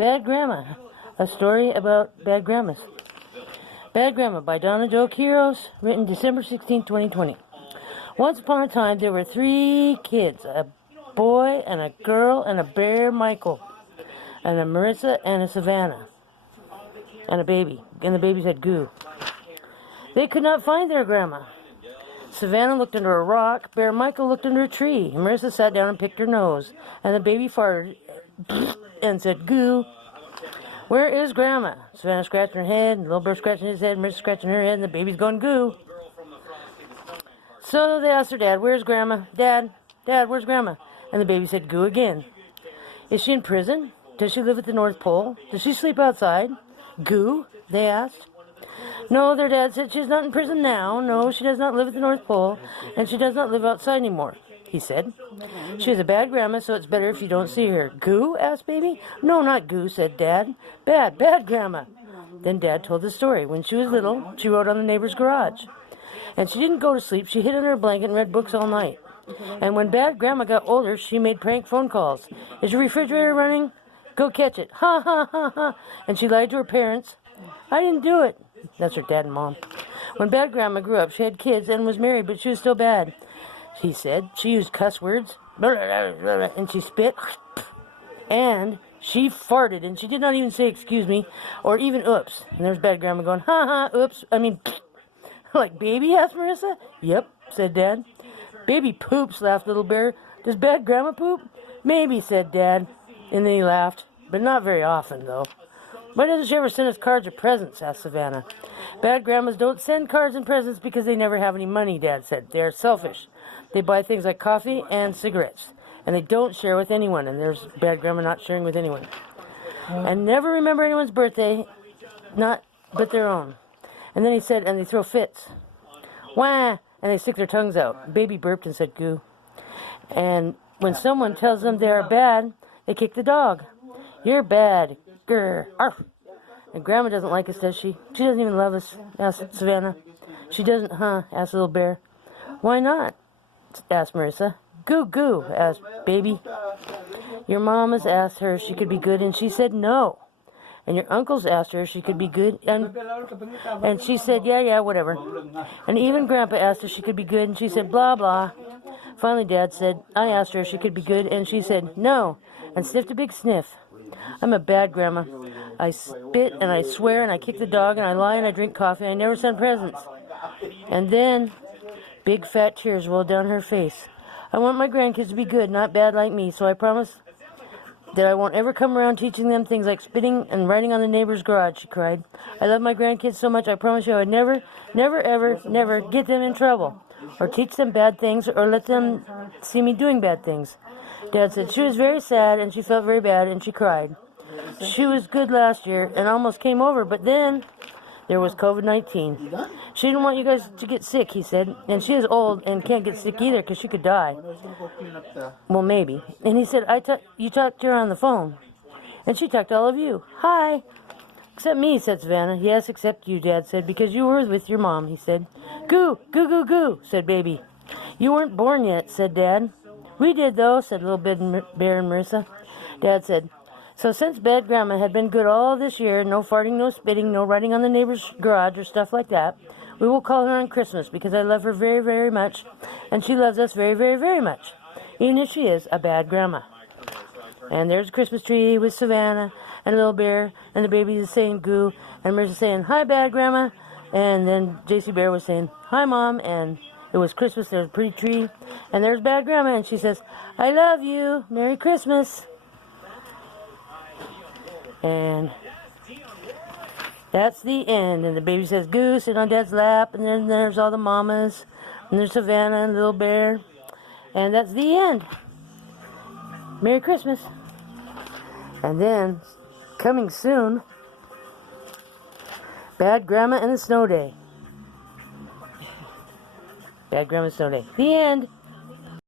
Bad Grandma, a story about bad grandmas. Bad Grandma by Donna Jo Quiros, written December 16, 2020. Once upon a time, there were 3 kids, a boy and a girl and a bear, Michael, and a Marissa and a Savannah, and a baby, and the baby said goo. They could not find their grandma. Savannah looked under a rock, Bear Michael looked under a tree, Marissa sat down and picked her nose, and the baby farted and said goo. Where is Grandma? Savannah scratching her head, and the little bear scratching his head, Marissa scratching her head, and the baby's going goo. So they asked her dad, where's Grandma? Dad, where's Grandma? And the baby said goo again. Is she in prison? Does she live at the North Pole? Does she sleep outside? Goo? They asked. No, their dad said she's not in prison now. No, she does not live at the North Pole, and she does not live outside anymore, he said. She is a bad grandma, so it's better if you don't see her. Goo? Asked Baby. No, not goo, said Dad. Bad grandma. Then Dad told the story. When she was little, she rode on the neighbor's garage. And she didn't go to sleep. She hid under a blanket and read books all night. And when bad grandma got older, she made prank phone calls. Is your refrigerator running? Go catch it. Ha, ha, ha, ha. And she lied to her parents. I didn't do it. That's her dad and mom. When bad grandma grew up, she had kids and was married, but she was still bad. He said she used cuss words, and she spit, and she farted, and she did not even say excuse me, or even oops. And there's bad grandma going, ha ha, oops, like baby, asked Marissa. Yep, said Dad. Baby poops, laughed little bear. Does bad grandma poop? Maybe, said Dad. And then he laughed, but not very often, though. Why doesn't she ever send us cards or presents? Asked Savannah. Bad grandmas don't send cards and presents because they never have any money, Dad said. They are selfish. They buy things like coffee and cigarettes, and they don't share with anyone. And there's bad grandma not sharing with anyone. And never remember anyone's birthday, not but their own. And then he said, and they throw fits. Wah! And they stick their tongues out. Baby burped and said goo. And when someone tells them they are bad, they kick the dog. You're bad. Grr. Arf. And Grandma doesn't like us, does she? She doesn't even love us, asked Savannah. She doesn't, huh? Asked Little Bear. Why not? Asked Marissa. Goo, goo, asked Baby. Your mama's asked her if she could be good, and she said no. And your uncles asked her if she could be good, and she said, yeah, whatever. And even Grandpa asked if she could be good, and she said, blah, blah. Finally, Dad said, I asked her if she could be good, and she said, no, and sniffed a big sniff. I'm a bad grandma. I spit, and I swear, and I kick the dog, and I lie, and I drink coffee, and I never send presents. And then, big fat tears rolled down her face. I want my grandkids to be good, not bad like me, so I promise that I won't ever come around teaching them things like spitting and writing on the neighbor's garage, she cried. I love my grandkids so much, I promise you I would never, ever get them in trouble, or teach them bad things, or let them see me doing bad things. Dad said she was very sad, and she felt very bad, and she cried. She was good last year, and almost came over, but then there was COVID-19. She didn't want you guys to get sick, he said, and she is old and can't get sick either because she could die. Well, maybe. And he said, you talked to her on the phone, and she talked to all of you. Hi. Except me, said Savannah. Yes, except you, Dad said, because you were with your mom, he said. Goo, goo, goo, goo, said Baby. You weren't born yet, said Dad. We did, though, said Little Bear and Marissa. Dad said, so since bad grandma had been good all this year, no farting, no spitting, no writing on the neighbor's garage or stuff like that, we will call her on Christmas because I love her very, very much, and she loves us very, very, very much, even if she is a bad grandma. And there's a Christmas tree with Savannah and Little Bear, and the baby is saying goo, and Marissa saying, hi, bad grandma, and then JC Bear was saying, hi, Mom, and it was Christmas, there's a pretty tree, and there's bad grandma, and she says, I love you, Merry Christmas. And that's the end. And the baby says, goo, sit on Dad's lap. And then there's all the mamas. And there's Savannah and Little Bear. And that's the end. Merry Christmas. And then, coming soon, Bad Grandma and the Snow Day. Bad Grandma and Snow Day. The end.